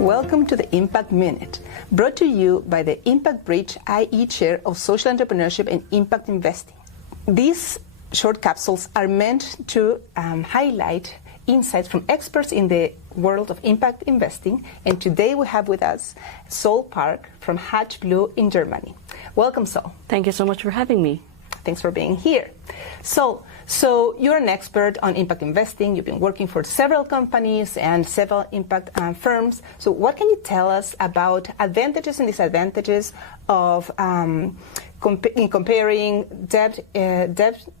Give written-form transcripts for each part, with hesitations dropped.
Welcome to the Impact Minute, brought to you by the Impact Bridge IE Chair of Social Entrepreneurship and Impact Investing. These short capsules are meant to highlight insights from experts in the world of impact investing, and today we have with us Sol Park from Hatch Blue in Germany. Welcome, Sol. Thank you so much for having me. Thanks for being here. So you're an expert on impact investing. You've been working for several companies and several impact firms. So what can you tell us about advantages and disadvantages of in comparing debt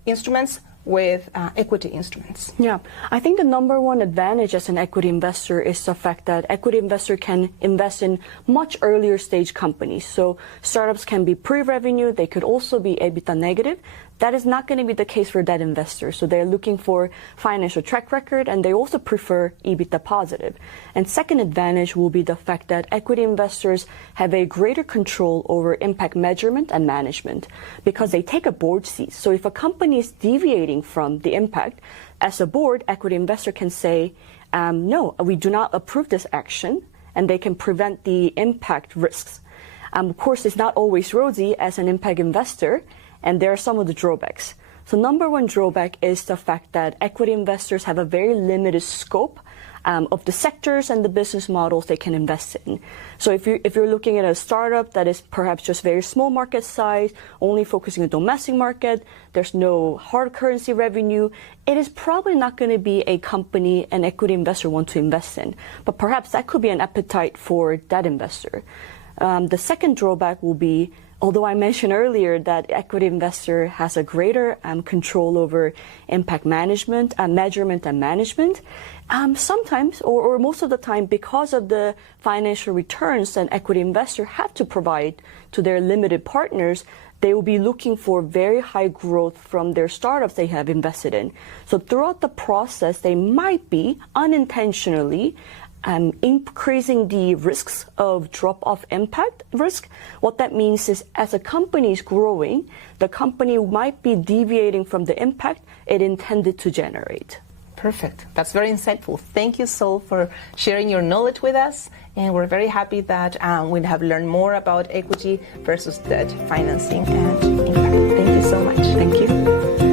instruments with equity instruments? Yeah, I think the number one advantage as an equity investor is the fact that equity investor can invest in much earlier stage companies. So startups can be pre-revenue, they could also be EBITDA negative. That is not going to be the case for debt investors. So they're looking for financial track record, and they also prefer EBITDA positive. And second advantage will be the fact that equity investors have a greater control over impact measurement and management because they take a board seat. So if a company is deviating from the impact, as a board, equity investor can say, no, we do not approve this action, and they can prevent the impact risks. Of course, it's not always rosy as an impact investor, and there are some of the drawbacks. So number one drawback is the fact that equity investors have a very limited scope of the sectors and the business models they can invest in. So if you're looking at a startup that is perhaps just very small market size, only focusing on the domestic market, there's no hard currency revenue, it is probably not going to be a company an equity investor wants to invest in. But perhaps that could be an appetite for that investor. The second drawback will be, although I mentioned earlier that equity investor has a greater control over impact management, measurement and management, sometimes or most of the time, because of the financial returns an equity investor have to provide to their limited partners, they will be looking for very high growth from their startups they have invested in. So throughout the process, they might be unintentionally increasing the risks of drop-off impact risk. What that means is as a company is growing, the company might be deviating from the impact it intended to generate. Perfect. That's very insightful. Thank you, Sol, for sharing your knowledge with us. And we're very happy that we have learned more about equity versus debt financing and impact. Thank you so much. Thank you.